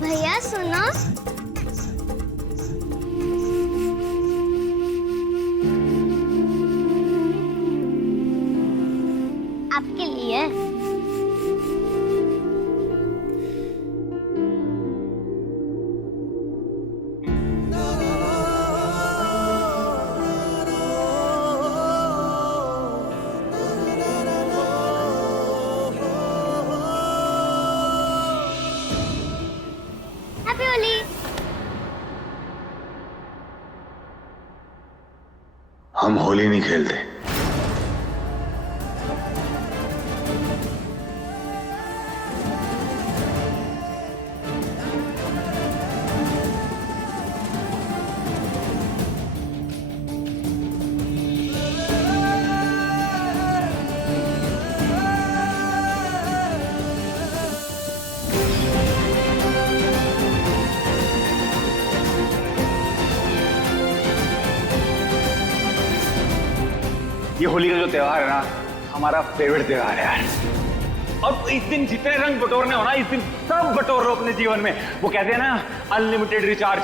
भैया सुनो, आपके लिए। हैप्पी होली। हम होली नहीं खेलते। ये होली का जो त्योहार है ना, हमारा फेवरेट त्योहार है यार। और इस दिन जितने रंग बटोरने हो ना, इस दिन सब बटोर लो अपने जीवन में। वो कहते हैं ना, अनलिमिटेड रिचार्ज।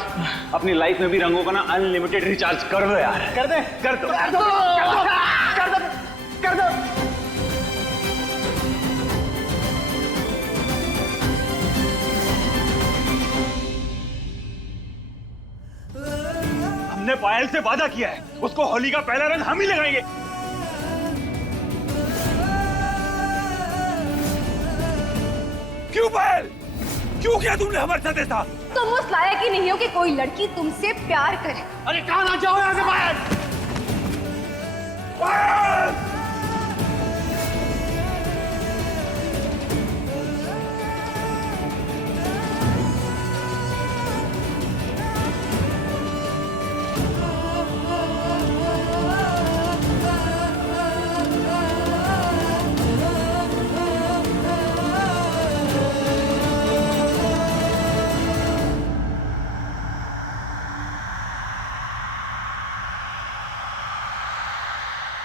अपनी लाइफ में भी रंगों का ना अनलिमिटेड रिचार्ज कर दो यार। कर दे, कर दो, कर दो, कर दो, कर दो। हमने पायल से वादा किया है, उसको होली का पहला रंग हम ही लगाएंगे। क्यों पायल, क्यों किया तुमने हमारे साथ ऐसा? तुम उस लायक ही नहीं हो कि कोई लड़की तुमसे प्यार करे। अरे कहाँ ना जाओ यहाँ से पायल। पायल!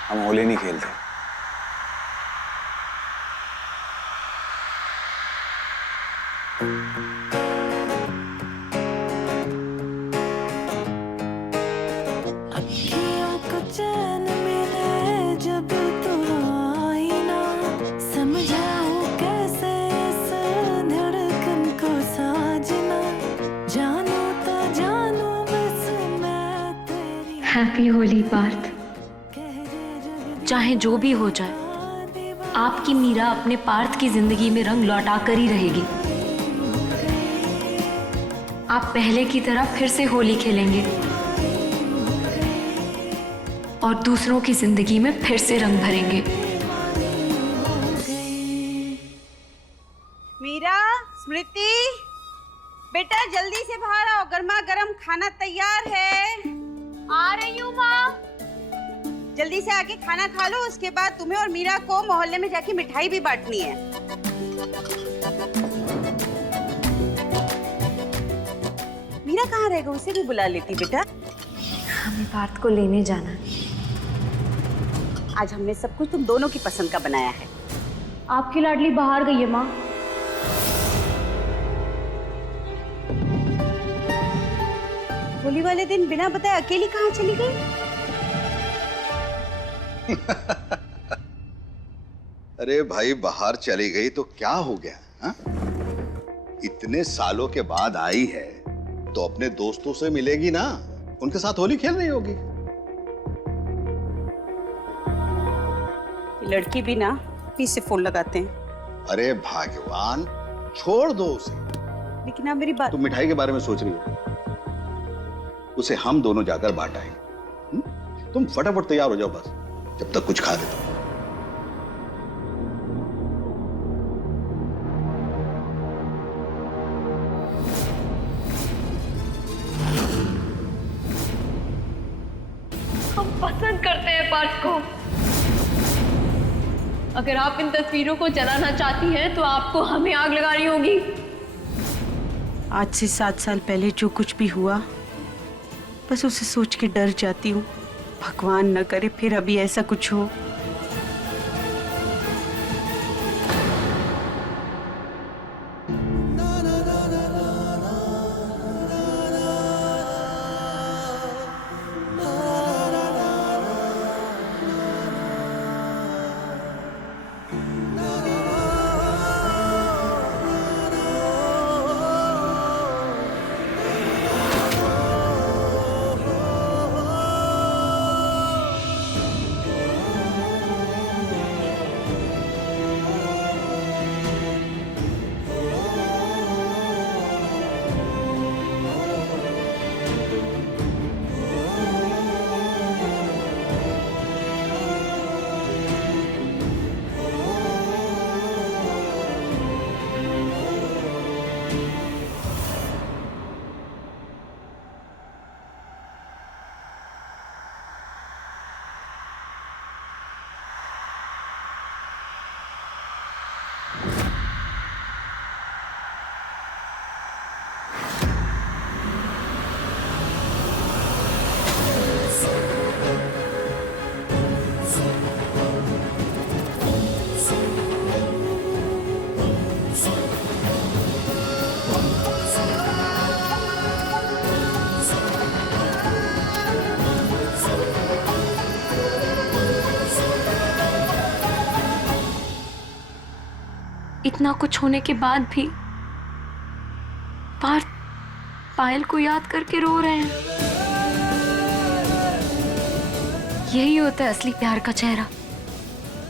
हम होली नहीं खेलते। अखियों को चैन मिले जब तू आई ना, समझाऊं कैसे इस धड़कन को साजना, जानू तो जानू बस मैं तेरी। हैप्पी होली पार्थ। चाहे जो भी हो जाए, आपकी मीरा अपने पार्थ की जिंदगी में रंग लौटा कर ही रहेगी। आप पहले की तरह फिर से होली खेलेंगे और दूसरों की जिंदगी में फिर से रंग भरेंगे। मीरा, स्मृति, बेटा जल्दी से बाहर आओ, गर्मा गर्म खाना तैयार है। आ रही हूँ माँ। जल्दी से आके खाना खा लो, उसके बाद तुम्हें और मीरा को मोहल्ले में जाके मिठाई भी बांटनी है। मीरा कहाँ रहेगा, उसे भी बुला लेती बेटा। हमें पार्थ को लेने जाना है। आज हमने सब कुछ तुम दोनों की पसंद का बनाया है। आपकी लाडली बाहर गई है माँ। होली वाले दिन बिना बताए अकेली कहाँ चली गई? अरे भाई, बाहर चली गई तो क्या हो गया हा? इतने सालों के बाद आई है तो अपने दोस्तों से मिलेगी ना, उनके साथ होली खेल रही होगी। लड़की भी ना पीछे फोन लगाते हैं। अरे भगवान, छोड़ दो उसे। लेकिन आप मेरी बात। तुम मिठाई के बारे में सोच रही हो, उसे हम दोनों जाकर बांट आएंगे। तुम फटाफट तैयार हो जाओ बस, जब तक कुछ खा लेते हो। हम पसंद करते हैं पार्थ को। अगर आप इन तस्वीरों को जलाना चाहती हैं तो आपको हमें आग लगानी होगी। आज से 7 साल पहले जो कुछ भी हुआ, बस उसे सोच के डर जाती हूँ। भगवान न करे फिर अभी ऐसा कुछ हो। इतना कुछ होने के बाद भी पार्थ पायल को याद करके रो रहे हैं। यही होता है असली प्यार का चेहरा।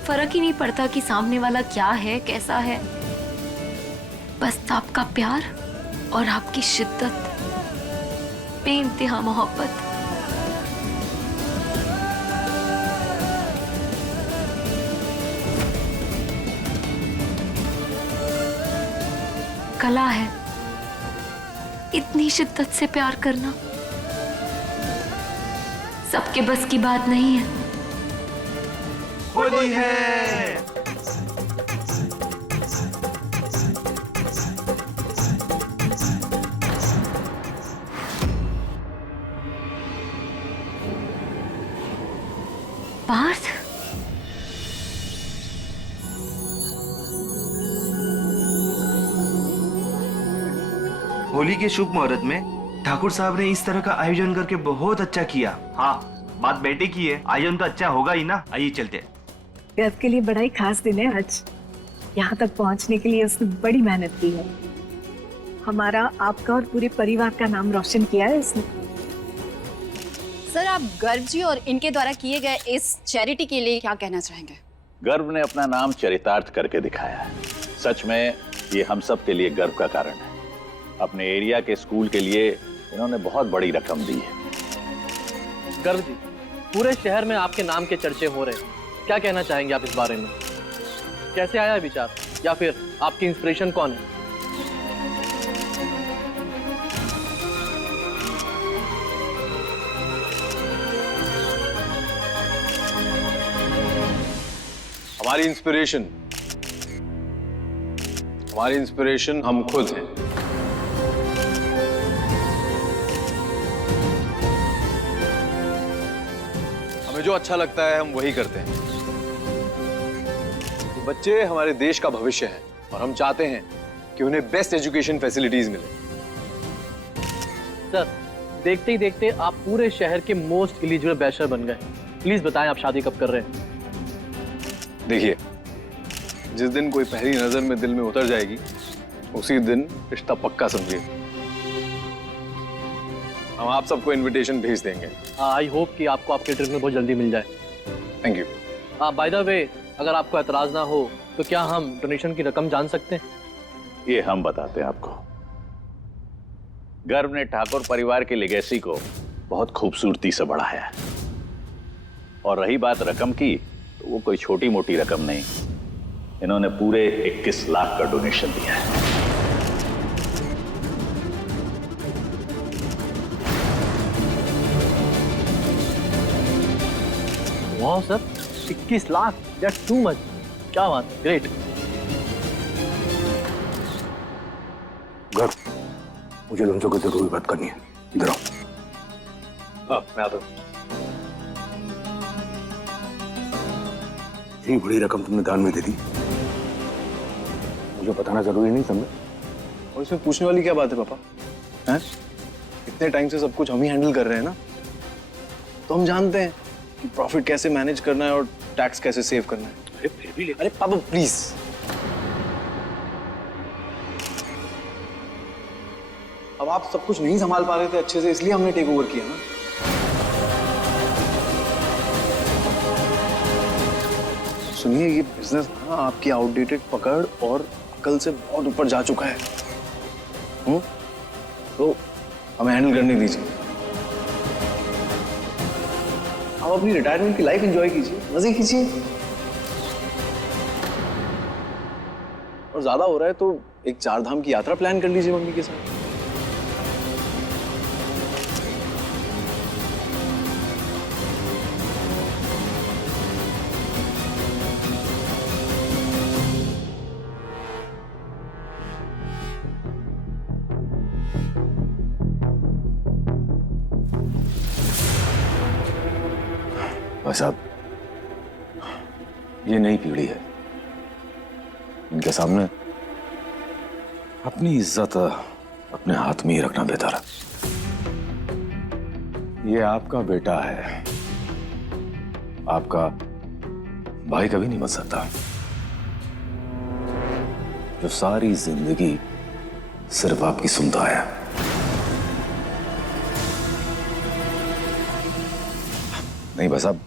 फर्क ही नहीं पड़ता कि सामने वाला क्या है, कैसा है, बस आपका प्यार और आपकी शिद्दत, बेइंतहा मोहब्बत। कला है इतनी शिद्दत से प्यार करना, सबके बस की बात नहीं है। होली है। पार्थ, होली के शुभ मुहूर्त में ठाकुर साहब ने इस तरह का आयोजन करके बहुत अच्छा किया। हाँ, बात बेटे की है, आयोजन तो अच्छा होगा ही ना। आइए चलते। गर्व के लिए बड़ा ही खास दिन है आज। यहाँ तक पहुँचने के लिए उसने बड़ी मेहनत की है। हमारा, आपका और पूरे परिवार का नाम रोशन किया है इसने। सर, आप गर्व जी और इनके द्वारा किए गए इस चैरिटी के लिए क्या कहना चाहेंगे? गर्व ने अपना नाम चरितार्थ करके दिखाया है। सच में ये हम सब के लिए गर्व का कारण है। अपने एरिया के स्कूल के लिए इन्होंने बहुत बड़ी रकम दी है। गर्व जी, पूरे शहर में आपके नाम के चर्चे हो रहे हैं, क्या कहना चाहेंगे आप इस बारे में? कैसे आया विचार, या फिर आपकी इंस्पिरेशन कौन है? हमारी इंस्पिरेशन हम खुद हैं। हमें जो अच्छा लगता है हम वही करते हैं। बच्चे हमारे देश का भविष्य है और हम चाहते हैं कि उन्हें बेस्ट एजुकेशन फैसिलिटीज मिले। सर, देखते ही देखते आप पूरे शहर के मोस्ट एलिजिबल बैचलर बन गए। प्लीज बताएं आप शादी कब कर रहे हैं? देखिए, जिस दिन कोई पहली नजर में दिल में उतर जाएगी उसी दिन रिश्ता पक्का समझिए। हम आप सबको इनविटेशन भेज देंगे। आई होप कि आपको आपके ट्रिप में बहुत जल्दी मिल जाए। Thank you. By the way, अगर आपको एतराज ना हो तो क्या हम डोनेशन की रकम जान सकते हैं? ये हम बताते हैं आपको। गर्व ने ठाकुर परिवार की लेगेसी को बहुत खूबसूरती से बढ़ाया है। और रही बात रकम की, तो वो कोई छोटी मोटी रकम नहीं। इन्होंने पूरे 21 लाख का डोनेशन दिया है। वाह sir, 21 lakh, that's too much. क्या बात, ग्रेट। गर्व, मुझे तुमसे कुछ जरूरी बात करनी है। इधर आओ। मैं आता हूँ। इतनी बड़ी रकम तुमने दान में दे दी, मुझे बताना जरूरी नहीं समझे? और इसमें पूछने वाली क्या बात है पापा? हैं? इतने टाइम से सब कुछ हम ही हैंडल कर रहे हैं ना, तो हम जानते हैं कि प्रॉफिट कैसे मैनेज करना है और टैक्स कैसे सेव करना है। अरे फिर भी अरे पापा प्लीज, अब आप सब कुछ नहीं संभाल पा रहे थे अच्छे से, इसलिए हमने टेक ओवर किया ना। सुनिए, ये बिजनेस ना आपकी आउटडेटेड पकड़ और अकल से बहुत ऊपर जा चुका है। तो हमें हैंडल करने दीजिए। आप अपनी रिटायरमेंट की लाइफ एंजॉय कीजिए, मजे कीजिए। और ज्यादा हो रहा है तो एक 4 धाम की यात्रा प्लान कर लीजिए मम्मी के साथ। भाई साहब, ये नई पीढ़ी है, इनके सामने अपनी इज्जत अपने हाथ में ही रखना बेहतर है। ये आपका बेटा है, आपका भाई कभी नहीं बन सकता। जो सारी जिंदगी सिर्फ आपकी सुनता आया। नहीं बस अब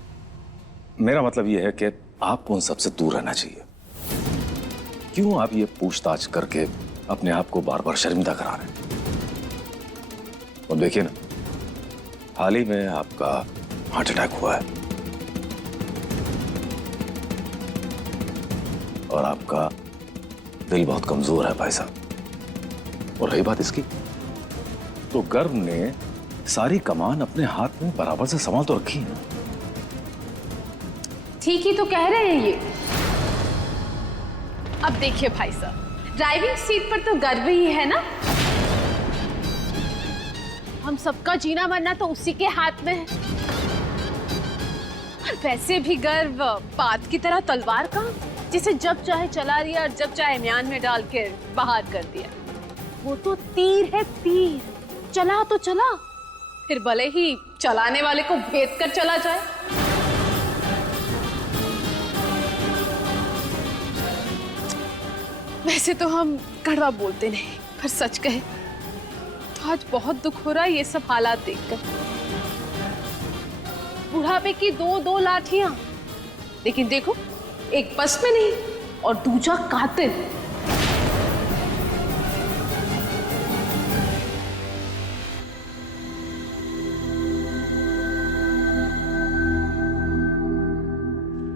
मेरा मतलब यह है कि आपको उन सबसे दूर रहना चाहिए। क्यों आप ये पूछताछ करके अपने आप को बार बार शर्मिंदा करा रहे हैं? और देखिए ना, हाल ही में आपका हार्ट अटैक हुआ है और आपका दिल बहुत कमजोर है भाई साहब। और रही बात इसकी, तो गर्भ ने सारी कमान अपने हाथ में बराबर से संभाल तो रखी है। ठीक ही तो कह रहे हैं ये। अब देखिए भाई साहब, ड्राइविंग सीट पर तो गर्व ही है ना। हम सबका जीना मरना तो उसी के हाथ में है। और वैसे भी गर्व बात की तरह तलवार का, जिसे जब चाहे चला दिया और जब चाहे म्यान में डाल के बाहर कर दिया। वो तो तीर है, तीर। चला तो चला, फिर भले ही चलाने वाले को भेद कर चला जाए। वैसे तो हम कड़वा बोलते नहीं, पर सच कहे तो आज बहुत दुख हो रहा है ये सब हालात देखकर। बुढ़ापे की दो लाठियां, लेकिन देखो, एक बस में नहीं और दूसरा कातिल।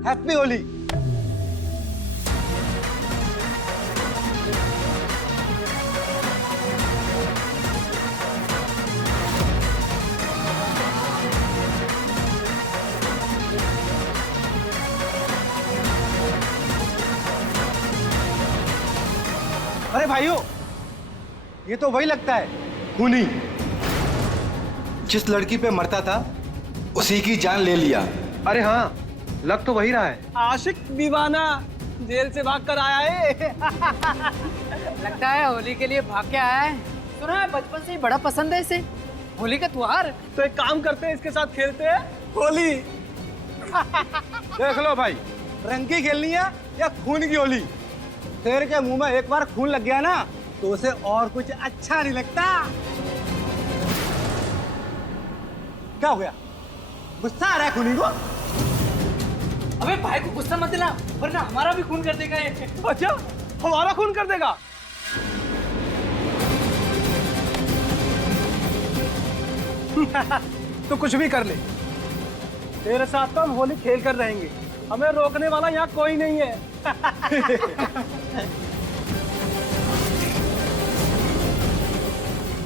हैप्पी होली। अरे भाइयों, ये तो वही लगता है, खूनी। जिस लड़की पे मरता था उसी की जान ले लिया। अरे हाँ, लग तो वही रहा है। आशिक दीवाना जेल से भाग कर आया है। लगता है होली के लिए भाग के आया है। सुना है बचपन से ही बड़ा पसंद है इसे होली का त्योहार। तो एक काम करते हैं, इसके साथ खेलते हैं होली। देख लो भाई, रंग की खेलनी है या खून की होली। शेर के मुंह में एक बार खून लग गया ना तो उसे और कुछ अच्छा नहीं लगता। क्या हो गया, गुस्सा आ रहा है खूनी को? अबे भाई को गुस्सा मत दिला, वरना हमारा भी खून कर देगा ये। अच्छा, हमारा खून कर देगा? तो कुछ भी कर ले, तेरे साथ तो हम होली खेल कर रहेंगे। हमें रोकने वाला यहाँ कोई नहीं है।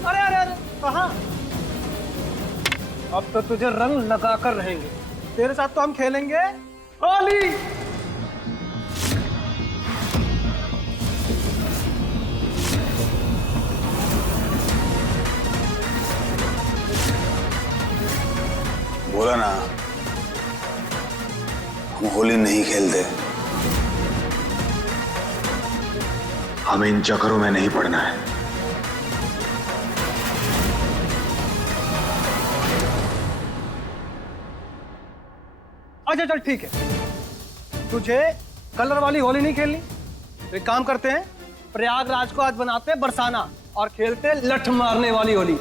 अरे अरे अरे, कहाँ? अब तो तुझे रंग लगा कर रहेंगे। तेरे साथ तो हम खेलेंगे होली। बोला ना, हम होली नहीं खेलते। हमें इन चक्करों में नहीं पड़ना है। अच्छा चल ठीक है, तुझे कलर वाली होली नहीं खेलनी तो एक काम करते हैं, प्रयागराज को आज बनाते हैं बरसाना और खेलते हैं लठ मारने वाली होली।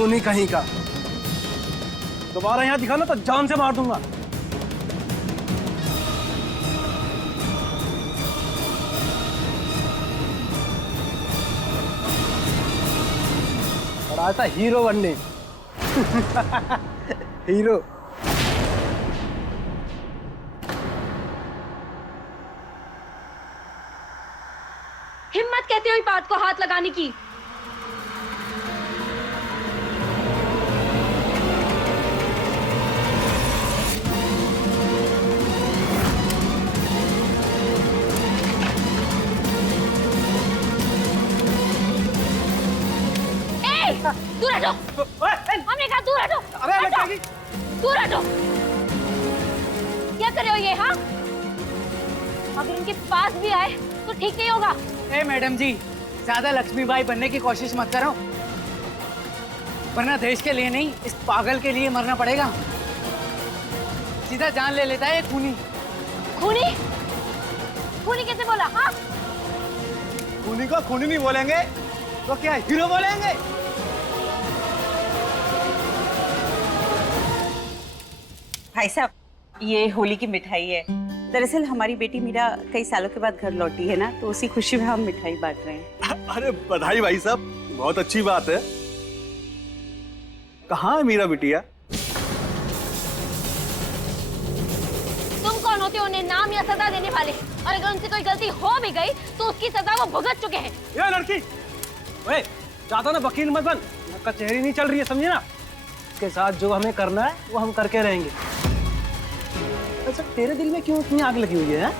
खूनी कहीं का। दोबारा यहाँ दिखा ना तो जान से मार दूंगा। और आता हीरो बनने। हीरो। हिम्मत कहते हो इस बात को हाथ लगाने की? दूर हटो। हमने कहा दूर हटो। अबे दूर हटो। क्या कर रहे हो ये? हाँ, अगर उनके पास भी आए तो ठीक नहीं होगा। ए मैडम जी, ज्यादा लक्ष्मीबाई बनने की कोशिश मत करो, वरना देश के लिए नहीं, इस पागल के लिए मरना पड़ेगा। सीधा जान ले लेता है खूनी। खूनी? खूनी कैसे बोला? हाँ, खूनी को खूनी नहीं बोलेंगे तो क्या हीरो बोलेंगे? भाई साहब, ये होली की मिठाई है। दरअसल हमारी बेटी मीरा कई सालों के बाद घर लौटी है ना, तो उसी खुशी में हम मिठाई बांट रहे हैं। अरे बधाई भाई साहब, बहुत अच्छी बात है। कहाँ है मीरा बिटिया? तुम कौन होते हो उन्हें नाम या सजा देने वाले? और अगर उनसे कोई गलती हो भी गई तो उसकी सजा वो भुगत चुके हैं। ये लड़की, ओए, ज्यादा ना वकील मत बन, कचहरी नहीं चल रही है, समझे ना? इसके साथ जो हमें करना है वो हम करके रहेंगे। अच्छा, तेरे दिल में क्यों इतनी आग लगी हुई है?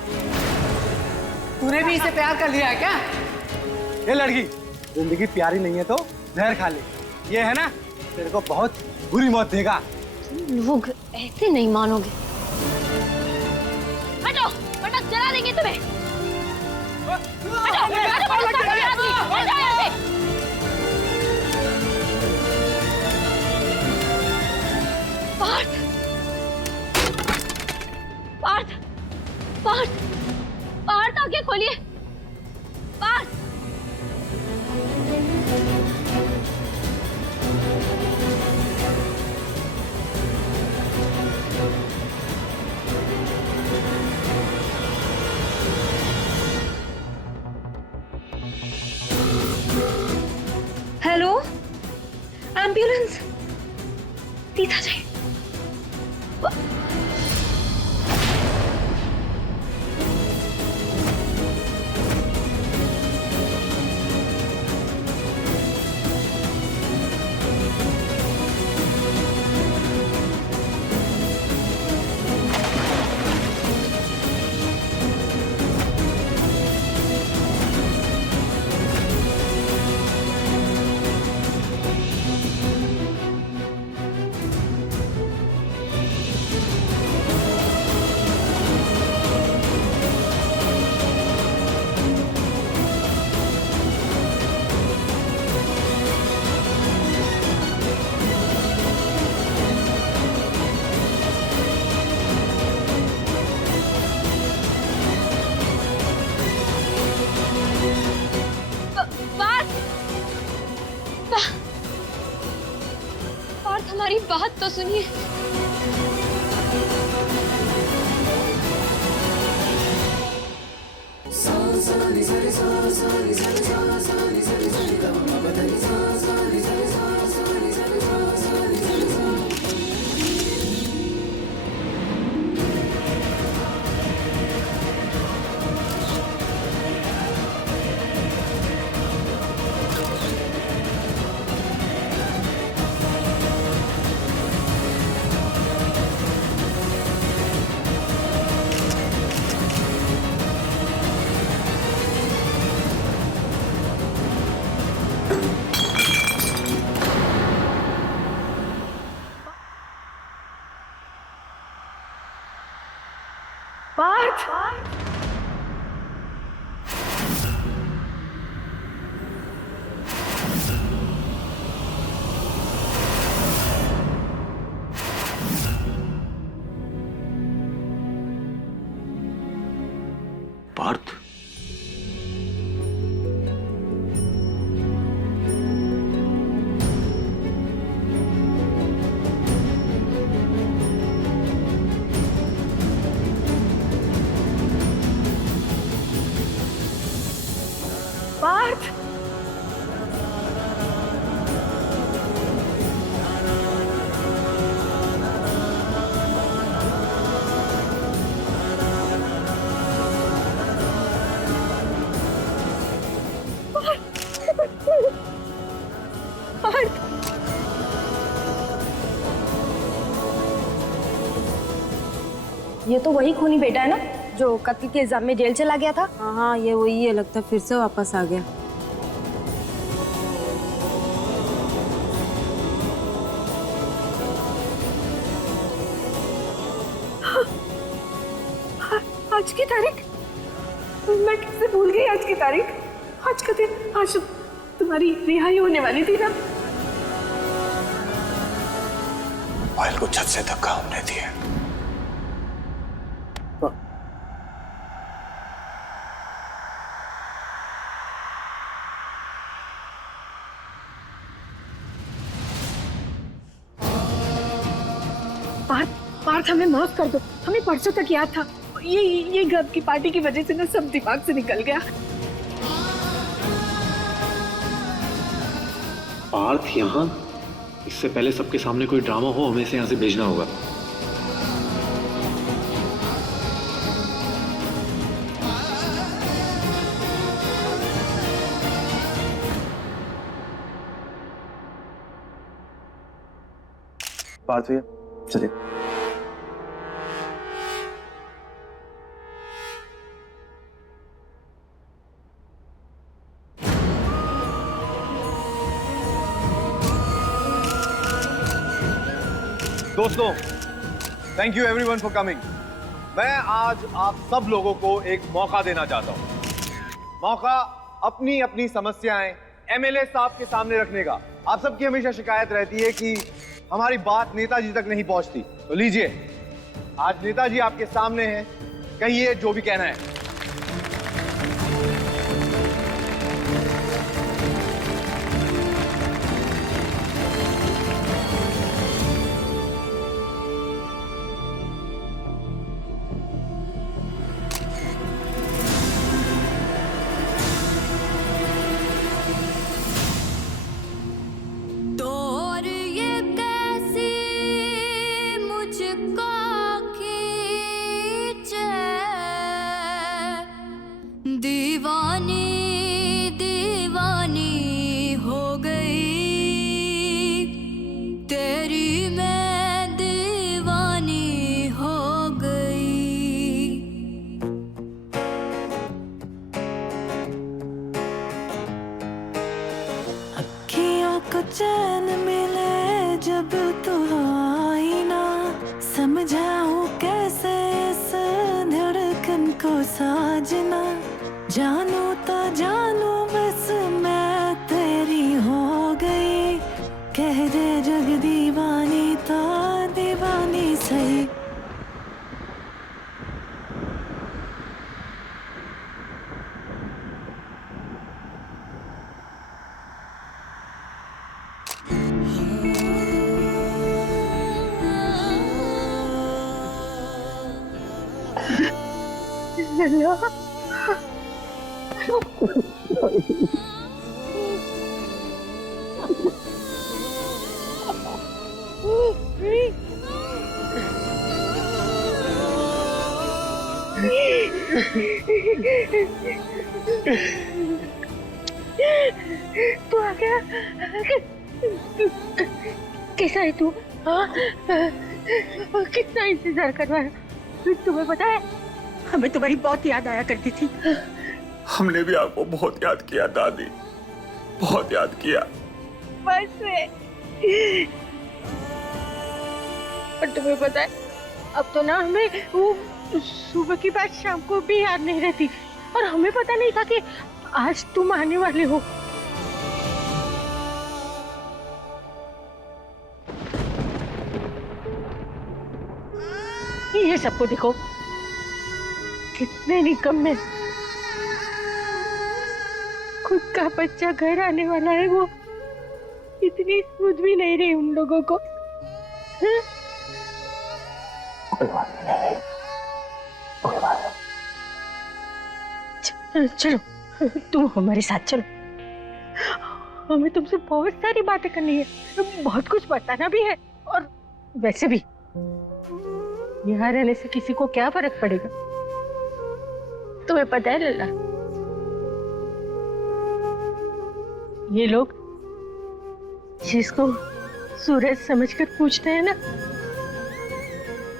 तूने भी इसे प्यार कर लिया है क्या? ये लड़की, जिंदगी प्यारी नहीं है तो जहर खा ले। ये है ना, तेरे को बहुत बुरी मौत देगा। लोग ऐसे नहीं मानोगे। हटो, वरना जला देंगे तुम्हें। हटो, हटो यहाँ से। पार्थ, पार्थ, पार्थ, पार्थ, आंखें खोलिए। Parth, hello, ambulance. सीधा जाइए। हमारी बात तो सुनिए। पार्थ, पार्थ, पार्थ, ये तो वही खूनी बेटा है ना जो कत्ल के इल्जाम में जेल चला गया था। हाँ, ये वही है, लगता फिर से वापस आ गया। आज की तारीख, मैं कैसे भूल गई आज की तारीख। आज का दिन, आज तुम्हारी रिहाई होने वाली थी ना। मोबाइल को छत से धक्का होने दिया। पार्थ, हमें माफ कर दो, हमें परसों तक याद था। ये गर्व की पार्टी की वजह से ना सब दिमाग से निकल गया। पार्थ यहाँ? इससे पहले सबके सामने कोई ड्रामा हो, हमें इसे यहाँ से भेजना होगा। पार्थ भैया चलिए। दोस्तों, thank you everyone for coming. मैं आज आप सब लोगों को एक मौका देना चाहता हूं। मौका अपनी अपनी समस्याएं एमएलए साहब के सामने रखने का। आप सबकी हमेशा शिकायत रहती है कि हमारी बात नेताजी तक नहीं पहुंचती, तो लीजिए, आज नेताजी आपके सामने हैं, कहिए जो भी कहना है। चैन मिले जब तू आई ना, समझाऊं कैसे इस धड़कन को साजना। जानू तो जानू बस मैं तेरी हो गई, कह दे जग दीवानी तो दीवानी सही। तू आ गया? कैसा है तू? कितना इंतजार करवाया, तुम्हें पता है हमें तुम्हारी बहुत याद आया करती थी। हमने भी आपको बहुत याद किया दादी, बहुत याद किया। बस पर तुम्हें पता है अब तो ना हमें वो सुबह की बात शाम को भी याद नहीं रहती, और हमें पता नहीं था कि आज तुम आने वाले हो। ये सबको देखो, कितने निकम्मे। खुद का बच्चा घर आने वाला है, वो इतनी सूझ भी नहीं रही उन लोगों को। कोई बात नहीं, कोई बात नहीं। चलो तुम हमारे साथ चलो, हमें तुमसे बहुत सारी बातें करनी है, बहुत कुछ बताना भी है। और वैसे भी यहाँ रहने से किसी को क्या फर्क पड़ेगा? तुम्हें पता है लल्ला, ये लोग जिसको सूरज समझकर पूछते हैं ना,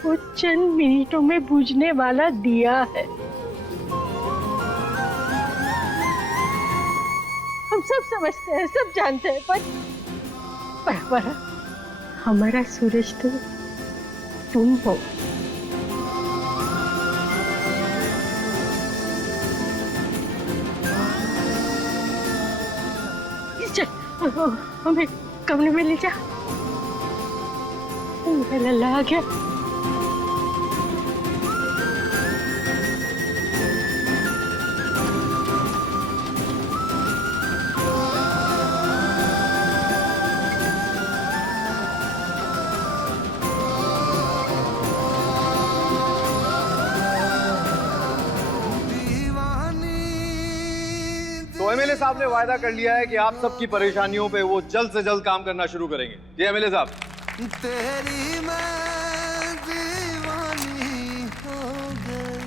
वो चंद मिनटों में बुझने वाला दिया है। हम सब समझते हैं, सब जानते हैं, पर हमारा सूरज तो तुम हो। चल, हमें कमरे में ले जा। लल्ला आ गया। तो एमएलए साहब ने वायदा कर लिया है कि आप सबकी परेशानियों पे वो जल्द से जल्द काम करना शुरू करेंगे। जी एमएलए साहब। तेरी मैं दीवानी हो गई।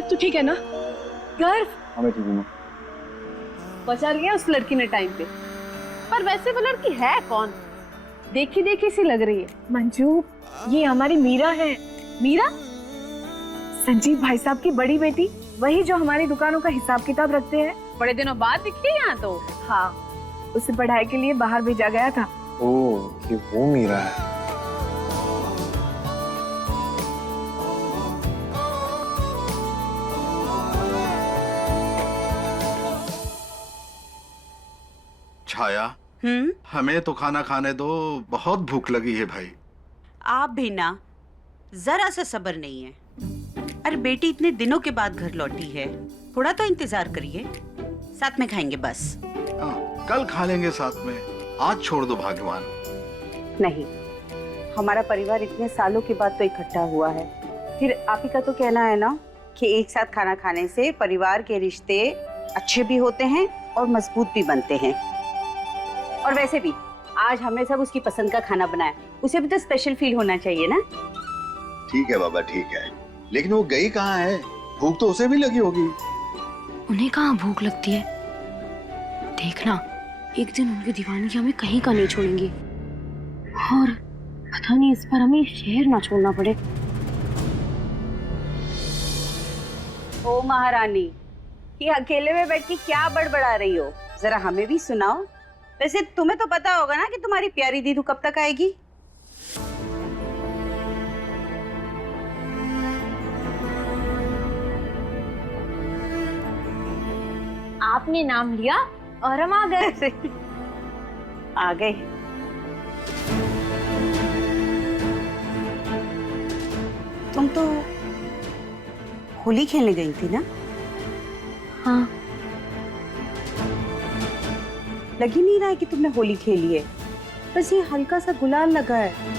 तू ठीक है ना? गर्व हमें ठीक हूँ। बचा लिया उस लड़की ने टाइम पे। पर वैसे वो लड़की है कौन? देखी देखी सी लग रही है। मंजू, ये हमारी मीरा है। मीरा? संजीव भाई साहब की बड़ी बेटी, वही जो हमारी दुकानों का हिसाब किताब रखते हैं। बड़े दिनों बाद दिखी यहाँ तो। हाँ, उसे पढ़ाई के लिए बाहर भेजा गया था। ओह, ये वो मीरा है। छाया, हमें तो खाना खाने दो, बहुत भूख लगी है भाई। आप भी ना, जरा सा सब्र नहीं है। अरे बेटी इतने दिनों के बाद घर लौटी है, थोड़ा तो इंतजार करिए, साथ में खाएंगे बस। कल खा लेंगे साथ में, आज छोड़ दो भाग्यवान। नहीं, हमारा परिवार इतने सालों के बाद तो इकट्ठा हुआ है। फिर आप ही का तो कहना है ना कि एक साथ खाना खाने से परिवार के रिश्ते अच्छे भी होते हैं और मजबूत भी बनते हैं। और वैसे भी आज हमने सब उसकी पसंद का खाना बनाया, उसे भी तो स्पेशल फील होना चाहिए ना। ठीक है बाबा, ठीक है, लेकिन वो गई कहाँ है? भूख तो उसे भी लगी होगी। उन्हें कहाँ भूख लगती है? देखना, एक दिन उनकी दीवानगी हमें कहीं का नहीं छोड़ेंगे। और पता नहीं इस पर हमें शहर ना छोड़ना पड़े। ओ महारानी, ये अकेले में बैठ के क्या बड़बड़ा रही हो? जरा हमें भी सुनाओ। वैसे तुम्हें तो पता होगा ना कि तुम्हारी प्यारी दीदू कब तक आएगी? आपने नाम लिया और हम आ गए। आ गए। तुम तो होली खेलने गई थी ना? हाँ। लग ही नहीं रहा है कि तुमने होली खेली है, बस ये हल्का सा गुलाल लगा है।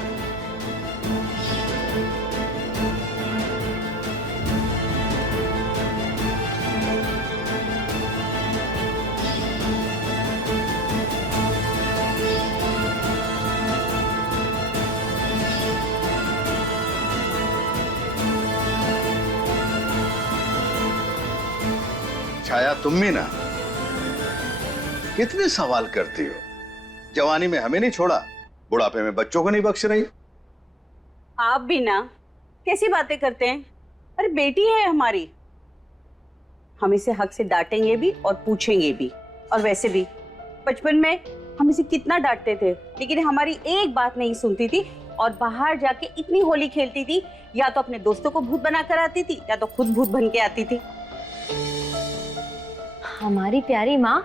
छाया, तुम भी ना कितने सवाल करती हो। जवानी में हमें नहीं छोड़ा, बुढ़ापे में बच्चों को नहीं बख्श रही। आप भी ना कैसी बातें करते हैं। अरे बेटी है हमारी, हम इसे हक से डांटेंगे भी और पूछेंगे भी। और वैसे भी बचपन में हम इसे कितना डांटते थे, लेकिन हमारी एक बात नहीं सुनती थी और बाहर जाके इतनी होली खेलती थी। या तो अपने दोस्तों को भूत बना कर आती थी या तो खुद भूत बन के आती थी। हमारी प्यारी माँ,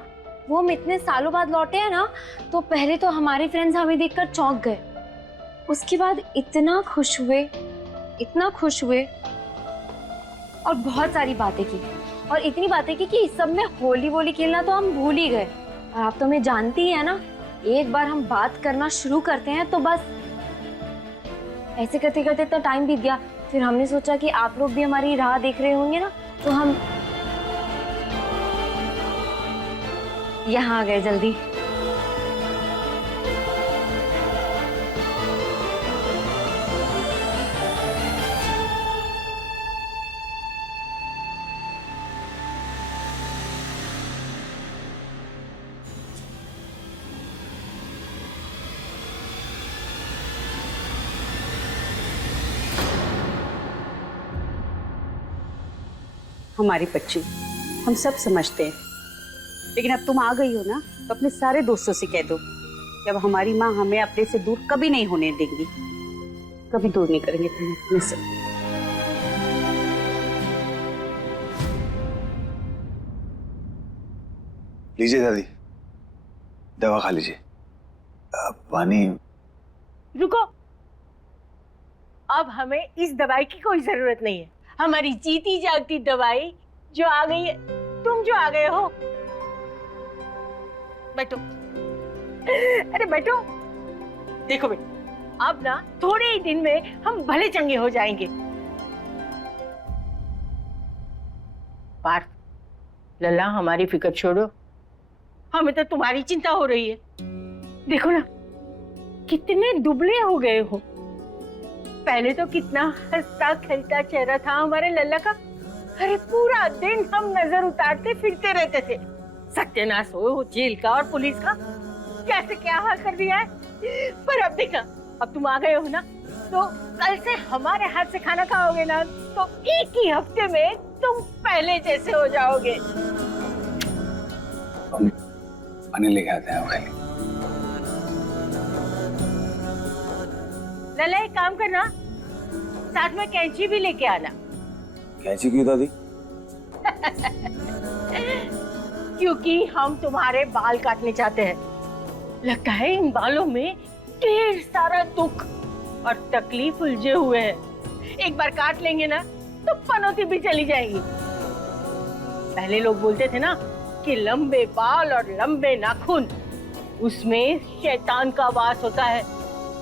वो हम इतने सालों बाद लौटे हैं ना, तो पहले तो हमारे फ्रेंड्स हमें देखकर चौंक गए। उसके बाद इतना खुश हुए और बहुत सारी बातें की, और इतनी बातें की कि इस सब में होली वोली खेलना तो हम भूल ही गए। और आप तो हमें जानती ही है ना, एक बार हम बात करना शुरू करते हैं तो बस ऐसे करते करते तो टाइम बीत गया। फिर हमने सोचा कि आप लोग भी हमारी राह देख रहे होंगे ना, तो हम यहाँ आ गए जल्दी। हमारी बच्ची, हम सब समझते हैं, लेकिन अब तुम आ गई हो ना, तो अपने सारे दोस्तों से कह दो कि अब हमारी माँ हमें अपने से दूर कभी नहीं होने देंगी, कभी दूर नहीं करेंगे तुम्हें अपने से। लीजिए दादी, दवा खा लीजिए। पानी। रुको, अब हमें इस दवाई की कोई जरूरत नहीं है। हमारी जीती जागती दवाई जो आ गई है, तुम जो आ गए हो। बैठो, अरे बैठो। देखो बेटा, अब ना थोड़े ही दिन में हम भले चंगे हो जाएंगे। पार्थ, लल्ला, हमारी फिक्र छोड़ो, हमें तो तुम्हारी चिंता हो रही है। देखो ना, कितने दुबले हो गए हो। पहले तो कितना हंसता खेलता चेहरा था हमारे लल्ला का। अरे पूरा दिन हम नजर उतारते फिरते रहते थे। सत्यानाश हो जेल का और पुलिस का, कैसे क्या हाल कर दिया है। पर अब देखा, अब तुम आ गए हो ना, तो कल से हमारे हाथ से खाना खाओगे ना, तो एक ही हफ्ते में तुम पहले जैसे हो जाओगे। पानी लेके आते हैं। लल्ला, एक काम करना, साथ में कैंची भी लेके आना। कैंची क्यों दादी? क्योंकि हम तुम्हारे बाल काटने चाहते हैं। लगता है इन बालों में ढेर सारा दुख और तकलीफ उलझे हुए हैं। एक बार काट लेंगे ना, तो पनौती भी चली जाएगी। पहले लोग बोलते थे ना कि लंबे बाल और लंबे नाखून, उसमें शैतान का वास होता है,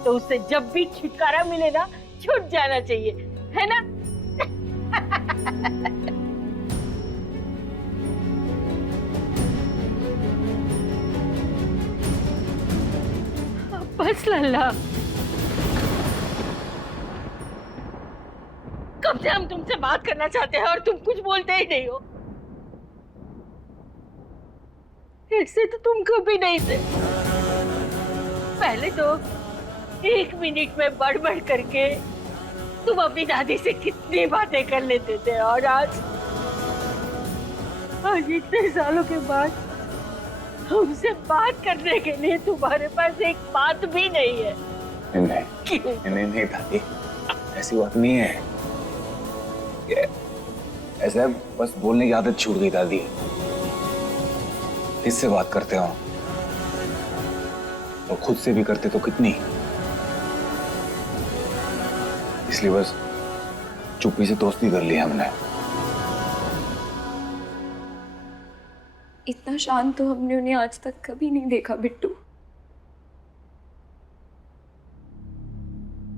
तो उससे जब भी छुटकारा मिले ना, छूट जाना चाहिए, है ना? बस लल्ला, कब से हम तुमसे बात करना चाहते हैं और तुम कुछ बोलते ही नहीं हो। ऐसे तो तुम कभी नहीं थे। पहले तो 1 मिनट में बढ़ करके तुम अपनी दादी से कितनी बातें कर लेते थे, और आज इतने सालों के बाद हमसे बात करने के लिए तुम्हारे पास एक बात भी नहीं है। नहीं दादी, ऐसी बात नहीं है। ऐसा बस बोलने की आदत छूट गई दादी। किससे बात करते हो? और खुद से भी करते तो कितनी। इसलिए बस चुप्पी से दोस्ती कर ली हमने। इतना शांत तो हमने उन्हें आज तक कभी नहीं देखा बिट्टू।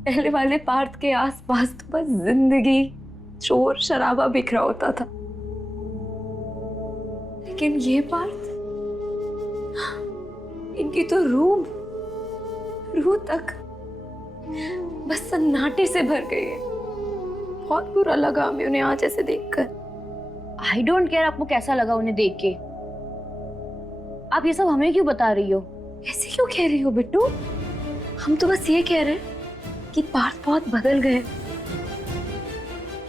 पहले वाले पार्थ के आसपास तो बस जिंदगी, शोर शराबा बिखरा होता था, लेकिन ये पार्थ, इनकी तो रूह तक बस सन्नाटे से भर गई है। बहुत बुरा लगा हमें उन्हें आज ऐसे देखकर। आई डोंट केयर आपको कैसा लगा उन्हें देख के। आप ये सब हमें क्यों बता रही हो? ऐसे क्यों कह रही हो बिट्टू? हम तो बस ये कह रहे हैं कि पार्थ बहुत बदल गए।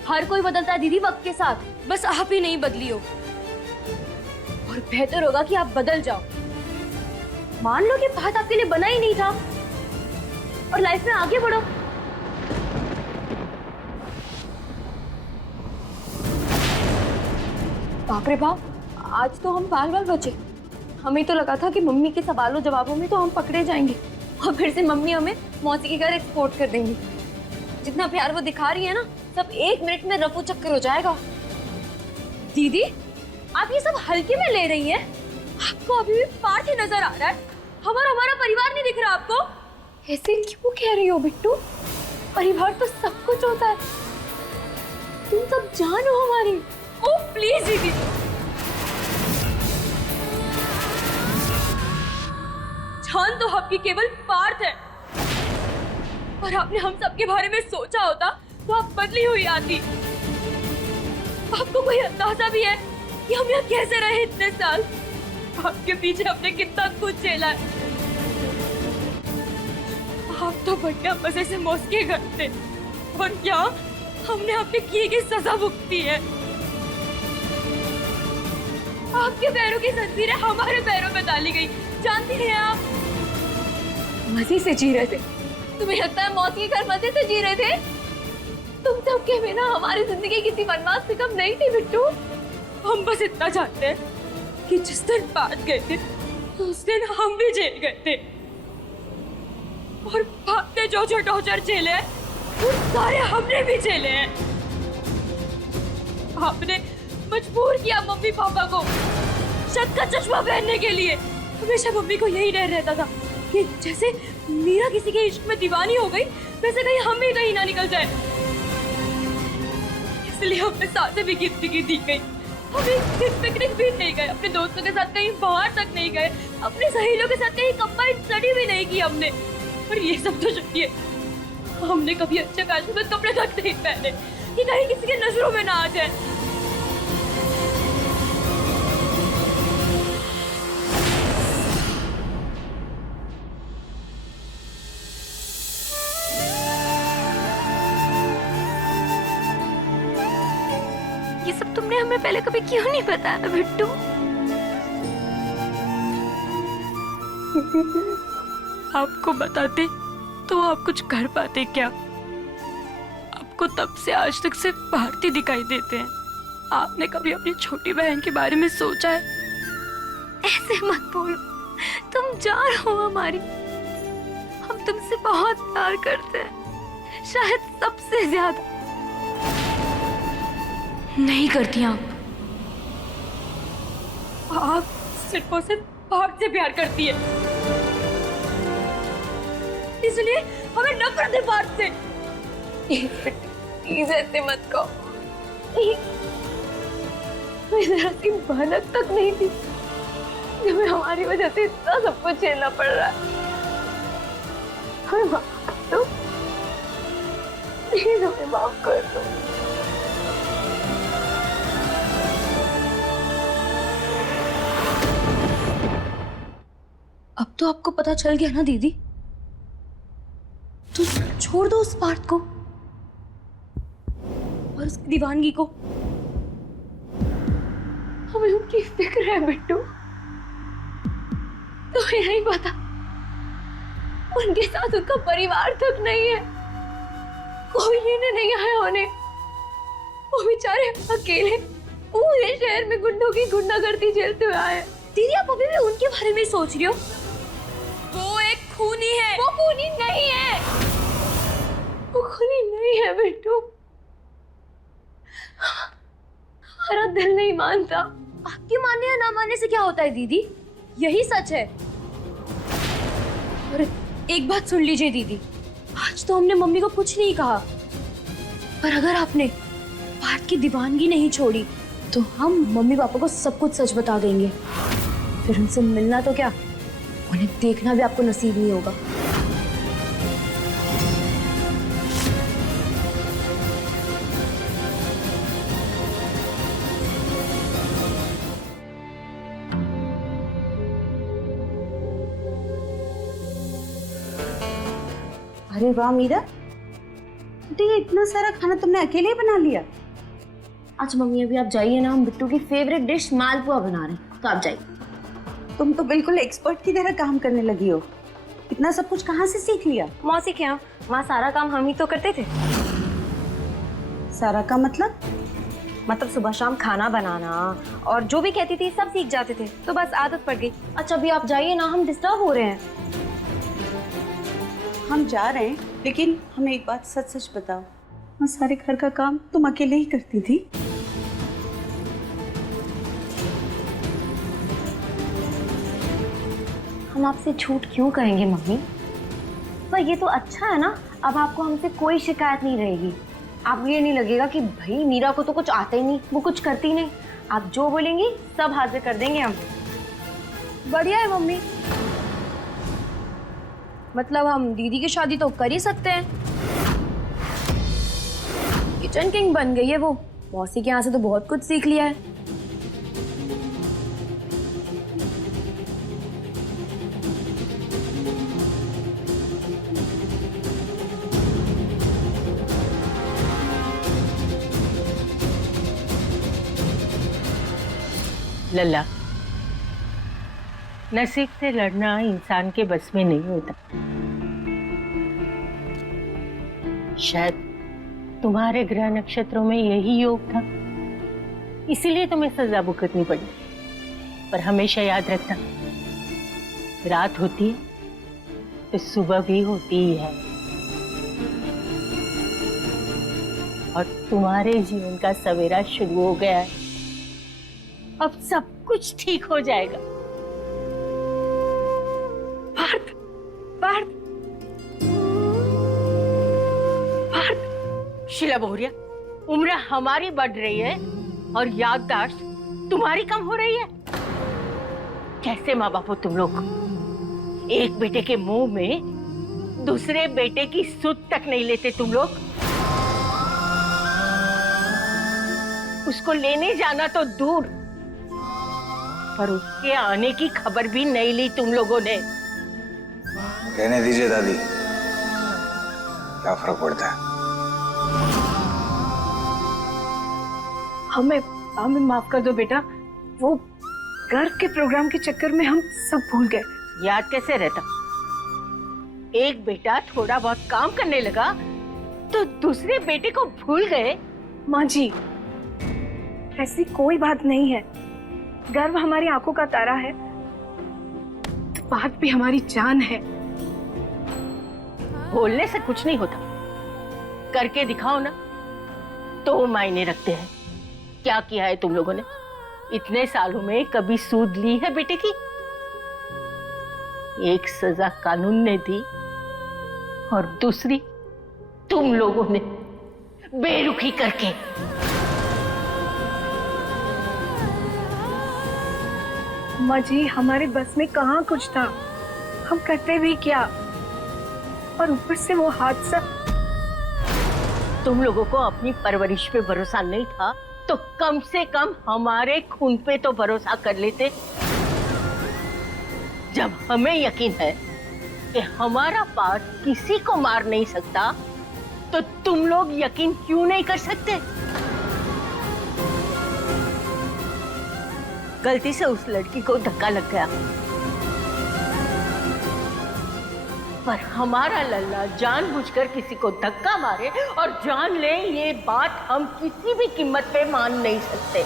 हर कोई बदलता है दीदी वक्त के साथ, बस आप ही नहीं बदली हो। और बेहतर होगा कि आप बदल जाओ। मान लो कि पार्थ आपके लिए बना ही नहीं था और लाइफ में आगे बढ़ो। बाप रे बाप, आज तो हम बाल बचे। हमें तो लगा था कि मम्मी के सवालों जवाबों में तो हम पकड़े जाएंगे और फिर से मम्मी हमें मौसी के घर एक्सपोर्ट कर देंगी। जितना प्यार वो दिखा रही है ना, सब 1 मिनट में रफू चक्कर हो जाएगा। दीदी, आप ये सब हल्के में ले रही हैं? आपको अभी भी पार्थ ही नजर आ रहा है, हमारा परिवार नहीं दिख रहा आपको? ऐसे क्यों कह रही हो बिट्टू? परिवार तो सब कुछ होता है। तुम सब जान हो हमारी। ओह प्लीज दीदी, जान तो आपकी केवल पार्थ है। और आपने हम सबके बारे में सोचा होता तो आप बदली हुई आती। आपको कोई अंदाजा भी है कि हम यहाँ कैसे रहे इतने साल? आपके पीछे हमने कितना कुछ झेला है। आप तो बढ़िया मजे से मौसी के घर थे और यहाँ हमने आपके किए की सजा भुगती है। आपके पैरों की जंजीरें हमारे पैरों में डाली गई, जानती हैं आप? मजे से जी रहे थे। तुम्हें लगता है मौसी के घर मजे से जी रहे थे? तुम सबके बिना हमारी जिंदगी किसी वनवास से कम नहीं थी बिट्टू। हम बस इतना जानते हैं कि जिस दिन पार्थ गए थे उस दिन हम भी जेल गए थे। और पार्थ ने जो जो टॉर्चर झेले हैं वो सारे हमने भी झेले हैं। आपने मजबूर किया मम्मी पापा को शक का चश्मा पहनने के लिए। हमेशा मम्मी को यही डर रहता था कि जैसे मीरा किसी के इश्क में दीवानी हो गई, वैसे कहीं हम भी कहीं ना निकल जाए। इसलिए हमें साथ भी गिफ्ट की दी गई। हमें पिकनिक भी नहीं गए, अपने दोस्तों के साथ कहीं बाहर तक नहीं गए, अपने सहेलियों के साथ कहीं कंबाइंड स्टडी भी नहीं की हमने। और ये सब तो छुट्टिए, हमने कभी अच्छे फैशन में कपड़े तक नहीं पहने कि कहीं किसी के नजरों में ना आ जाए। ये सब तुमने हमें पहले कभी क्यों नहीं बताया बिट्टू? आपको बताते तो आप कुछ कर पाते क्या? आपको तब से आज तक सिर्फ भारती दिखाई देते हैं। आपने कभी अपनी छोटी बहन के बारे में सोचा है? ऐसे मत बोलो, तुम जान हो हमारी। हम तुमसे बहुत प्यार करते हैं, शायद सबसे ज्यादा। नहीं करती आप सिर्फ और सिर्फ भारत से प्यार करती है, इसलिए हमें नफरत है भारत से। प्लीज ऐसे मत कहो। जरा सी भनक तक नहीं थी कि हमें हमारी वजह से इतना सब कुछ झेलना पड़ रहा है। तो प्लीज हमें माफ कर दो। अब तो आपको पता चल गया ना दीदी, तो छोड़ दो उस पार्थ को और उसकी दीवानगी को। हमें उनकी फिक्र है बिट्टू, तुम्हें नहीं पता उनके साथ उनका परिवार तक नहीं है, कोई लेने नहीं आया उन्हें। वो बेचारे अकेले पूरे शहर में गुंडों की गुंडागर्दी झेलते हुए आए। दीदी आप अभी भी उनके बारे में सोच रही हो? वो एक खूनी है। वो खूनी नहीं है, वो खूनी नहीं है बिट्टू। हमारा दिल नहीं मानता। आपके मानने या ना मानने से क्या होता है दीदी, यही सच है। और एक बात सुन लीजिए दीदी, आज तो हमने मम्मी को कुछ नहीं कहा, पर अगर आपने पार्थ की दीवानगी नहीं छोड़ी तो हम मम्मी पापा को सब कुछ सच बता देंगे। फिर उनसे मिलना तो क्या, उन्हें देखना भी आपको नसीब नहीं होगा। अरे वाह मीरा, तो ये इतना सारा खाना तुमने अकेले ही बना लिया? अच्छा मम्मी अभी आप जाइए ना, हम बिट्टू की फेवरेट डिश मालपुआ बना रहे हैं, तो आप जाइए। तुम तो बिल्कुल एक्सपर्ट की तरह काम करने लगी हो। इतना सब कुछ कहाँ से सीख लिया? मौसी के यहाँ, वहाँ सारा काम हम ही तो करते थे। सारा का मतलब? मतलब सुबह शाम खाना बनाना और जो भी कहती थी सब सीख जाते थे, तो बस आदत पड़ गई। अच्छा अभी आप जाइए ना, हम डिस्टर्ब हो रहे हैं। हम जा रहे हैं, लेकिन हमें एक बात सच सच बताओ, वहाँ सारे घर का काम तुम अकेले ही करती थी? हम आपसे झूठ क्यों कहेंगे मम्मी? पर ये तो अच्छा है ना, अब आपको हमसे कोई शिकायत नहीं रहेगी। आपको ये नहीं लगेगा कि भाई मीरा को तो कुछ आता ही नहीं, वो कुछ करती नहीं। आप जो बोलेंगी सब हाजिर कर देंगे हम। बढ़िया है मम्मी, मतलब हम दीदी की शादी तो कर ही सकते हैं। किचन किंग बन गई है वो, मौसी के यहाँ से तो बहुत कुछ सीख लिया है। लल्ला, नसीब से लड़ना इंसान के बस में नहीं होता। शायद तुम्हारे ग्रह नक्षत्रों में यही योग था, इसीलिए तुम्हें सजा भुगतनी पड़ी। पर हमेशा याद रखना, रात होती है तो सुबह भी होती ही है, और तुम्हारे जीवन का सवेरा शुरू हो गया है। अब सब कुछ ठीक हो जाएगा। पार्थ, पार्थ, शीला बहुरिया, उम्र हमारी बढ़ रही है और याददाश्त तुम्हारी कम हो रही है। कैसे माँ बाप हो तुम लोग? एक बेटे के मुंह में दूसरे बेटे की सुध तक नहीं लेते तुम लोग। उसको लेने जाना तो दूर, पर उसके आने की खबर भी नहीं ली तुम लोगों ने। रहने दीजिए दादी, क्या फर्क पड़ता है? हमें माफ कर दो बेटा, वो गर्व के प्रोग्राम के चक्कर में हम सब भूल गए। याद कैसे रहता? एक बेटा थोड़ा बहुत काम करने लगा तो दूसरे बेटे को भूल गए। माँ जी, ऐसी कोई बात नहीं है। गर्व हमारी आंखों का तारा है, तो बात भी हमारी जान है। बोलने से कुछ नहीं होता, करके दिखाओ ना तो मायने रखते हैं। क्या किया है तुम लोगों ने? इतने सालों में कभी सूद ली है बेटे की? एक सजा कानून ने दी और दूसरी तुम लोगों ने बेरुखी करके। माँ जी, हमारे बस में कहाँ कुछ था, हम करते भी क्या, और ऊपर से वो हादसा। तुम लोगों को अपनी परवरिश पे भरोसा नहीं था तो कम से कम हमारे खून पे तो भरोसा कर लेते। जब हमें यकीन है कि हमारा पार्ट किसी को मार नहीं सकता, तो तुम लोग यकीन क्यों नहीं कर सकते? गलती से उस लड़की को धक्का लग गया, पर हमारा लल्ला जानबूझकर किसी को धक्का मारे और जान ले, ये बात हम किसी भी कीमत पे मान नहीं सकते।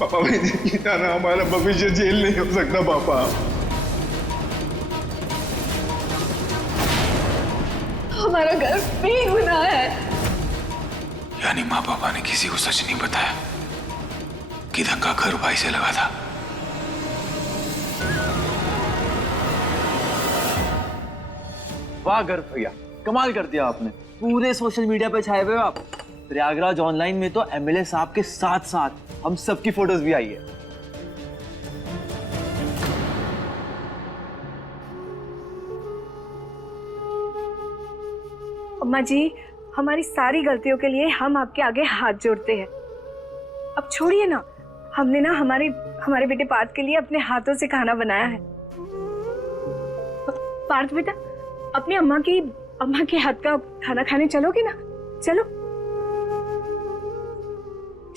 पापा मैंने किया ना, हमारा भविष्य जेल नहीं हो सकता पापा। हमारा घर बेगुनाह है। यानी माँ पापा ने किसी को सच नहीं बताया कि धक्का घर भाई से लगा था। वाह गर्व भैया, कमाल कर दिया आपने। पूरे सोशल मीडिया पे छाए हुए हो आप। प्रयागराज ऑनलाइन में तो एमएलए साहब के साथ साथ हम सबकी फोटोज भी आई है। अम्मा जी, हमारी सारी गलतियों के लिए हम आपके आगे हाथ जोड़ते हैं। अब छोड़िए ना, हमने ना हमारे बेटे पार्थ के लिए अपने हाथों से खाना बनाया है। पार्थ बेटा, अपनी अम्मा के हाथ का खाना खाने चलोगे ना? चलो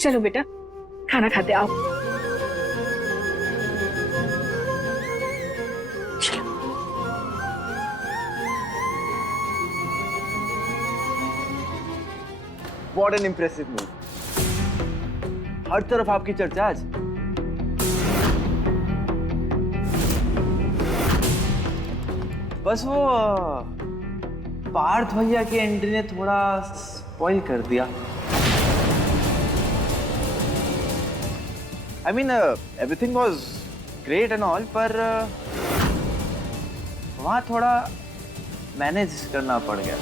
चलो बेटा, खाना खाते आओ। What an impressive move. हर तरफ आपकी चर्चा आज। बस वो पार्थ भैया की एंट्री ने थोड़ा स्पॉइल कर दिया। I mean, everything was great and all, पर वहाँ थोड़ा मैनेज करना पड़ गया।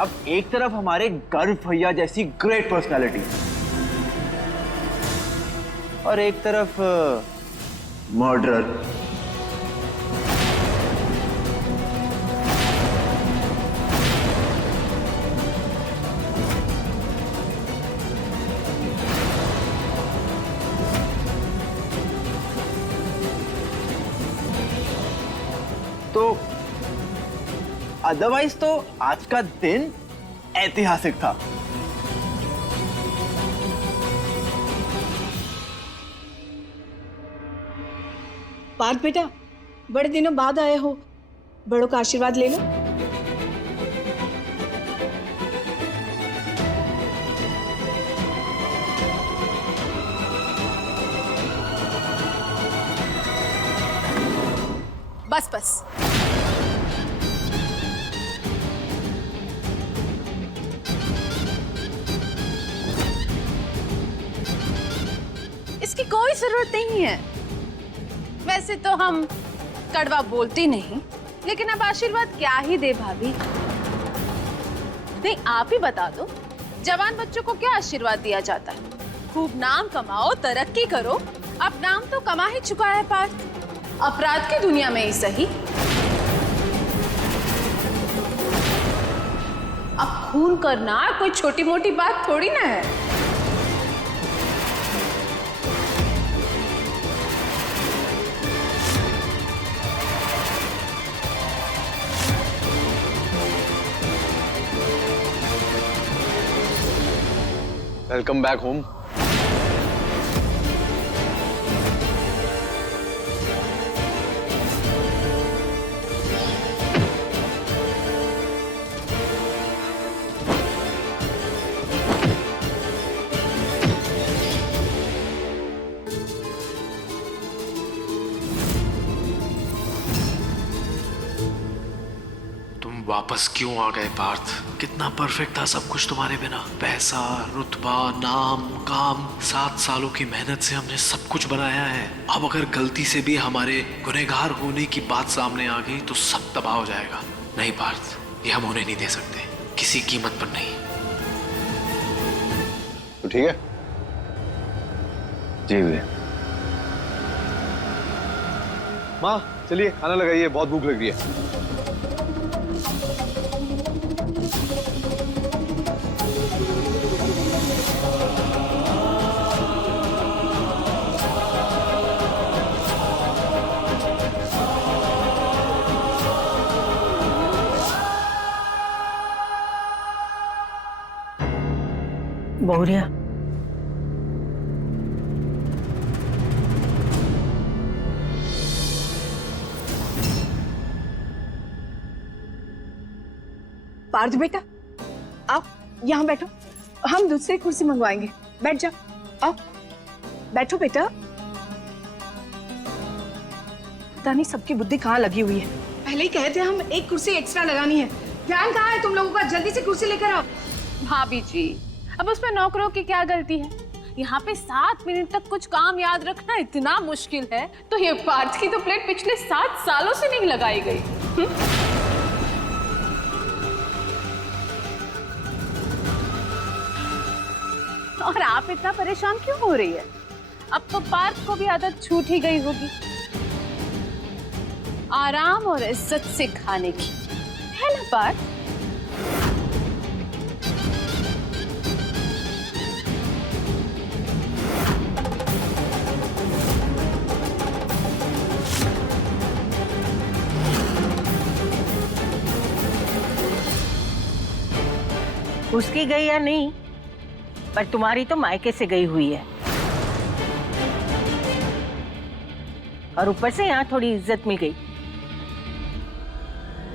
अब एक तरफ हमारे गर्व भैया जैसी ग्रेट पर्सनालिटी और एक तरफ मर्डरर। तो अदरवाइज तो आज का दिन ऐतिहासिक था। पार्थ बेटा, बड़े दिनों बाद आए हो, बड़ों का आशीर्वाद ले लो। बस बस, इसकी कोई जरूरत नहीं है। वैसे तो हम कड़वा बोलती नहीं, लेकिन अब आशीर्वाद क्या ही दे भाभी। नहीं, आप ही बता दो, जवान बच्चों को क्या आशीर्वाद दिया जाता है? खूब नाम कमाओ, तरक्की करो। अब नाम तो कमा ही चुका है पार्थ, अपराध की दुनिया में ही सही। अब खून करना कोई छोटी मोटी बात थोड़ी ना है। Welcome back home. वापस क्यों आ गए पार्थ? कितना परफेक्ट था सब कुछ तुम्हारे बिना। पैसा, रुतबा, नाम, काम, 7 सालों की मेहनत से हमने सब कुछ बनाया है। अब अगर गलती से भी हमारे गुनहगार होने की बात सामने आ गई तो सब तबाह हो जाएगा। नहीं पार्थ, ये हम होने नहीं दे सकते, किसी कीमत पर नहीं। तो ठीक है जी भैया। माँ चलिए खाना लगाइए, बहुत भूख लग रही है। बहुरिया, पार्थ बेटा, आप यहाँ बैठो, हम दूसरी कुर्सी मंगवाएंगे। बैठ जाओ, आओ बैठो बेटा। पता नहीं सबकी बुद्धि कहाँ लगी हुई है। पहले ही कहे थे हम एक कुर्सी एक्स्ट्रा लगानी है। ध्यान कहाँ है तुम लोगों का? जल्दी से कुर्सी लेकर आओ। भाभी जी, अब उसमें नौकरों की क्या गलती है? यहाँ पे 7 मिनट तक कुछ काम याद रखना इतना मुश्किल है, तो ये पार्थ की तो प्लेट पिछले 7 सालों से नहीं लगाई गई। और आप इतना परेशान क्यों हो रही है? अब तो पार्थ को भी आदत छूट ही गई होगी आराम और इज्जत से खाने की, है ना पार्थ? उसकी गई या नहीं, पर तुम्हारी तो मायके से गई हुई है, और ऊपर से यहाँ थोड़ी इज्जत मिल गई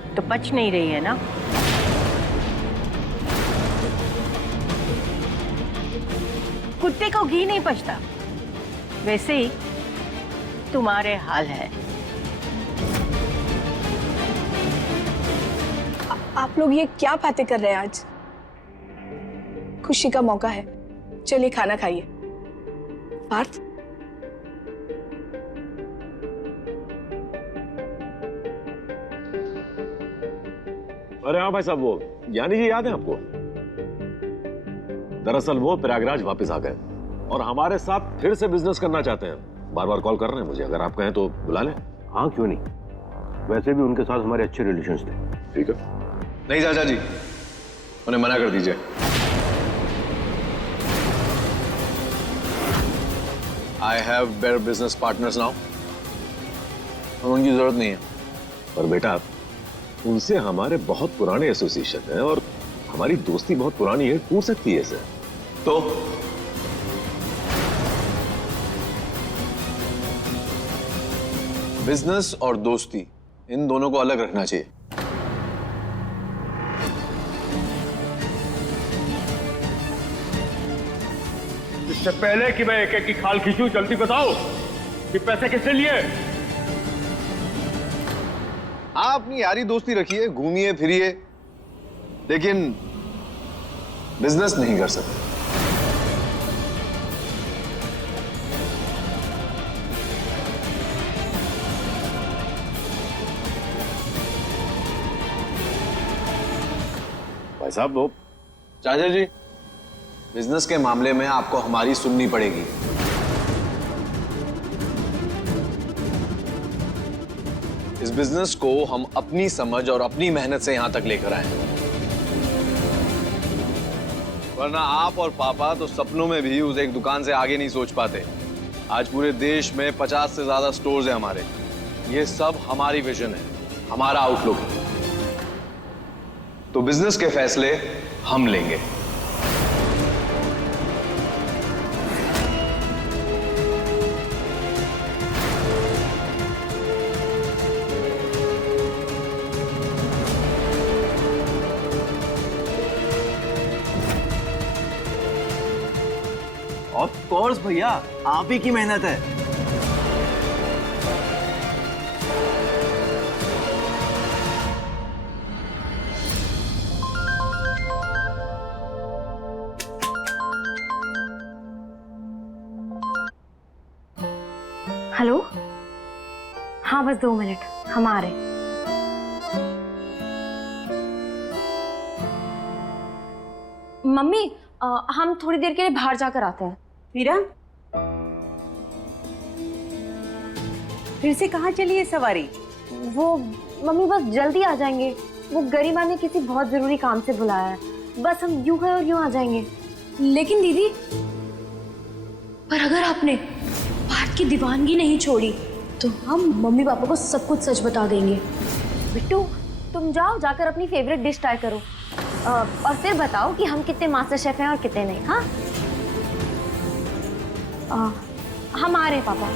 तो पच नहीं रही है ना। कुत्ते को घी नहीं पचता, वैसे ही तुम्हारे हाल है। आप लोग ये क्या बातें कर रहे हैं? आज खुशी का मौका है, चलिए खाना खाइए। पार्थ, अरे हाँ भाई साहब, वो यानी जी याद है आपको? दरअसल वो प्रयागराज वापस आ गए और हमारे साथ फिर से बिजनेस करना चाहते हैं। बार बार कॉल कर रहे हैं मुझे, अगर आप कहें तो बुला लें। हाँ क्यों नहीं, वैसे भी उनके साथ हमारे अच्छे रिलेशंस थे। ठीक है। नहीं चाचा जी, उन्हें मना कर दीजिए। I have better business partners now, उनकी जरूरत नहीं है। पर बेटा, उनसे हमारे बहुत पुराने एसोसिएशन है और हमारी दोस्ती बहुत पुरानी है, टूट सकती है सर। तो बिजनेस और दोस्ती, इन दोनों को अलग रखना चाहिए। इससे पहले कि मैं एक एक की खाल खींचूं, जल्दी बताओ कि पैसे किससे लिए? आप अपनी यारी दोस्ती रखिए, घूमिए फिरिए, लेकिन बिजनेस नहीं कर सकते। भाई साहब, वो चाचा जी, बिजनेस के मामले में आपको हमारी सुननी पड़ेगी। इस बिजनेस को हम अपनी समझ और अपनी मेहनत से यहां तक लेकर आए हैं, वरना आप और पापा तो सपनों में भी उस एक दुकान से आगे नहीं सोच पाते। आज पूरे देश में 50 से ज्यादा स्टोर्स हैं हमारे। ये सब हमारी विजन है, हमारा आउटलुक है। तो बिजनेस के फैसले हम लेंगे। ऑफ कोर्स भैया, आप ही की मेहनत है। हेलो, हाँ बस 2 मिनट, हम आ रहे। मम्मी, हम थोड़ी देर के लिए बाहर जाकर आते हैं। मीरा, फिर से कहाँ चली है सवारी? वो मम्मी बस जल्दी आ जाएंगे, वो गरिमा ने किसी बहुत जरूरी काम से बुलाया है, बस हम यूं है और यूं आ जाएंगे। लेकिन दीदी, पर अगर आपने पार्थ की दीवानगी नहीं छोड़ी तो हम मम्मी पापा को सब कुछ सच बता देंगे। बिट्टू, तुम जाओ, जाकर अपनी फेवरेट डिश ट्राई करो। और फिर बताओ कि हम कितने मास्टर शेफ हैं और कितने नहीं। हाँ हम आ रहे हैं पापा।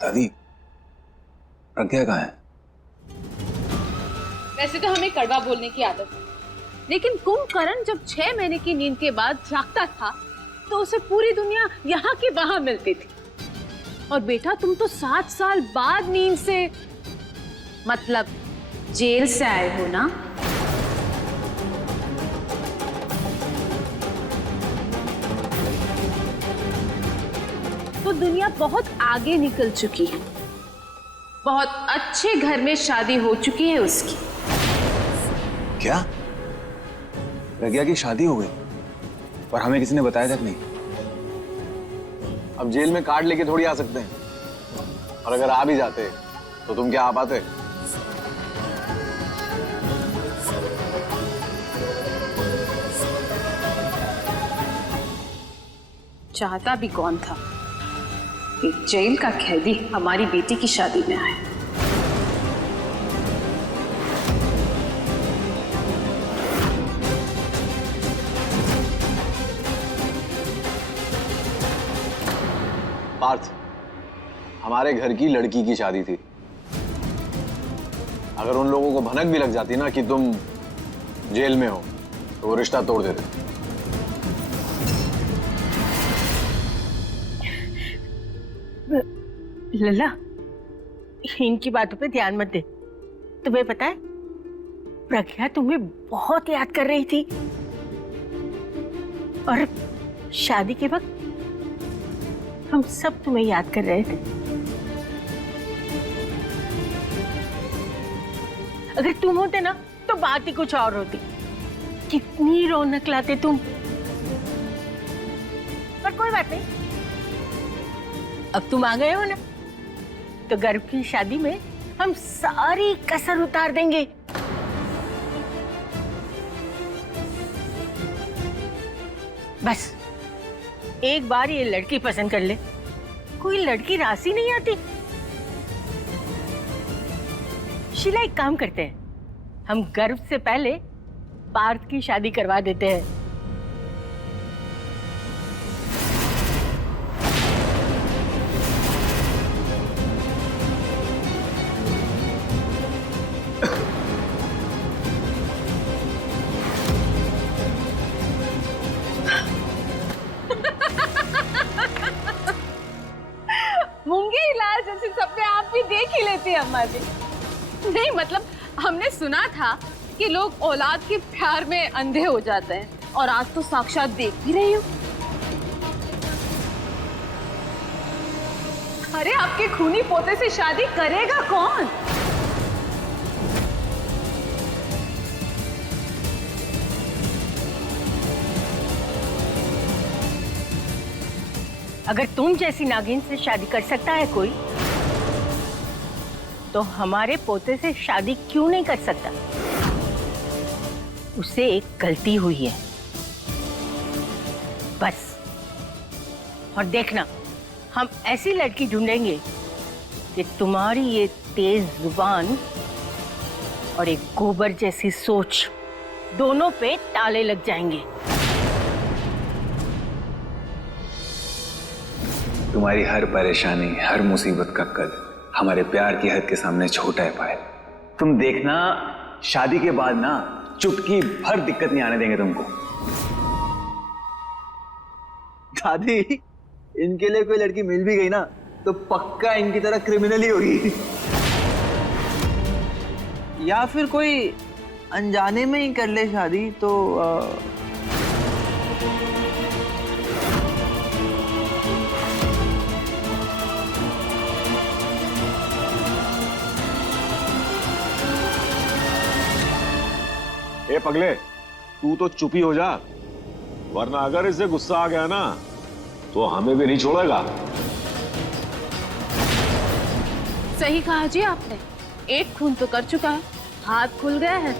दादी प्रज्ञा कहाँ है? वैसे तो हमें कड़वा बोलने की आदत है, लेकिन कुंभकर्ण जब 6 महीने की नींद के बाद जागता था तो उसे पूरी दुनिया यहाँ की वहां मिलती थी। और बेटा तुम तो 7 साल बाद नींद से, मतलब जेल से आए हो ना? तो दुनिया बहुत आगे निकल चुकी है, बहुत अच्छे घर में शादी हो चुकी है उसकी। क्या प्रज्ञा की शादी हो गई? और हमें किसी ने बताया तक नहीं। अब जेल में कार्ड लेके थोड़ी आ सकते हैं, और अगर आ भी जाते तो तुम क्या आ पाते? चाहता भी कौन था कि जेल का कैदी हमारी बेटी की शादी में आए। पार्थ, हमारे घर की लड़की की शादी थी। अगर उन लोगों को भनक भी लग जाती ना कि तुम जेल में हो तो वो रिश्ता तोड़ देते। लल्ला, इनकी बातों पे ध्यान मत दे। तुम्हें पता है प्रज्ञा तुम्हें बहुत याद कर रही थी, और शादी के वक्त हम सब तुम्हें याद कर रहे थे। अगर तुम होते ना तो बात ही कुछ और होती। कितनी रौनक लाते तुम। पर कोई बात नहीं, अब तुम आ गए हो ना, तो गर्व की शादी में हम सारी कसर उतार देंगे। बस एक बार ये लड़की पसंद कर ले, कोई लड़की रासी नहीं आती। शीला, एक काम करते हैं, हम गर्व से पहले पार्थ की शादी करवा देते हैं। मूंगे इलाज जैसे सपने आप भी देख ही लेती है अम्मा जी। नहीं मतलब हमने सुना था कि लोग औलाद के प्यार में अंधे हो जाते हैं, और आज तो साक्षात देख भी रही हूँ। अरे आपके खूनी पोते से शादी करेगा कौन? अगर तुम जैसी नागिन से शादी कर सकता है कोई, तो हमारे पोते से शादी क्यों नहीं कर सकता? उसे एक गलती हुई है बस। और देखना, हम ऐसी लड़की ढूंढेंगे कि तुम्हारी ये तेज जुबान और एक गोबर जैसी सोच दोनों पे ताले लग जाएंगे। तुम्हारी हर परेशानी, हर मुसीबत का कद हमारे प्यार की हद के सामने छोटा है पायल। तुम देखना, शादी के बाद ना चुटकी भर दिक्कत नहीं आने देंगे तुमको। दादी, इनके लिए कोई लड़की मिल भी गई ना तो पक्का इनकी तरह क्रिमिनल ही होगी। या फिर कोई अनजाने में ही कर ले शादी तो ए पगले, तू तो चुप ही हो जा, वरना अगर इसे गुस्सा आ गया ना तो हमें भी नहीं छोड़ेगा। सही कहा जी आपने, एक खून तो कर चुका है, हाथ खुल गया है।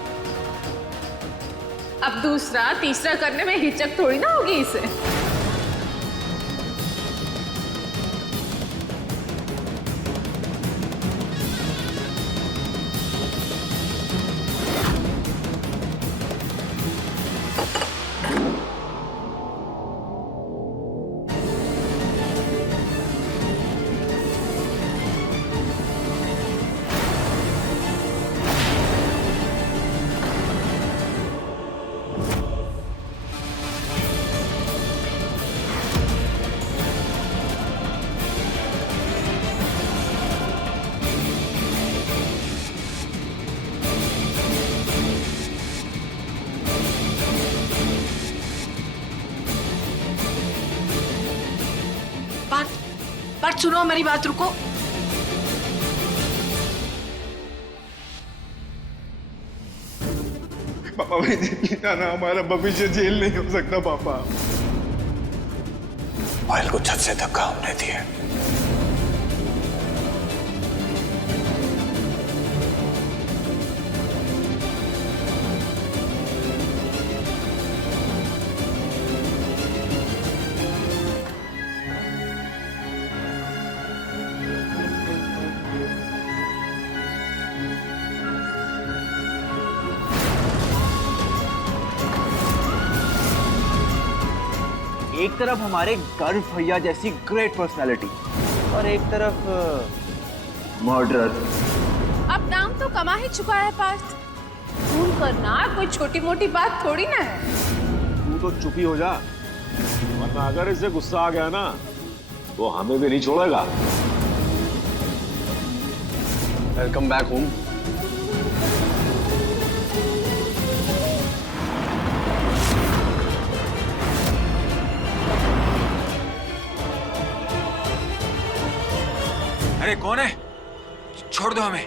अब दूसरा तीसरा करने में हिचक थोड़ी ना होगी इसे। पार्थ सुनो मेरी बात, रुको। पापा ना, हमारा भविष्य जेल नहीं हो सकता पापा। पायल को छत से धक्का हमने दिया। एक तरफ हमारे गर्व भैया जैसी ग्रेट पर्सनालिटी और एक तरफ मर्डर। अब नाम तो कमा ही चुका है पार्थ। खून करना कोई छोटी मोटी बात थोड़ी ना है। तू तो चुप ही हो जा, वरना अगर इसे गुस्सा आ गया ना तो हमें भी नहीं छोड़ेगा। Welcome back home. अरे कौन है? छोड़ दो हमें।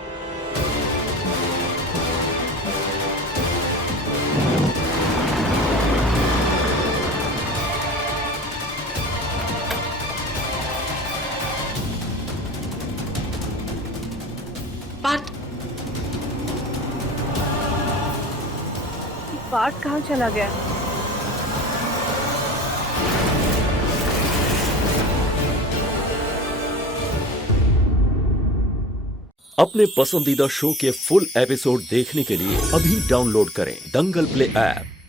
पार्थ, पार्थ कहाँ चला गया? अपने पसंदीदा शो के फुल एपिसोड देखने के लिए अभी डाउनलोड करें दंगल प्ले ऐप।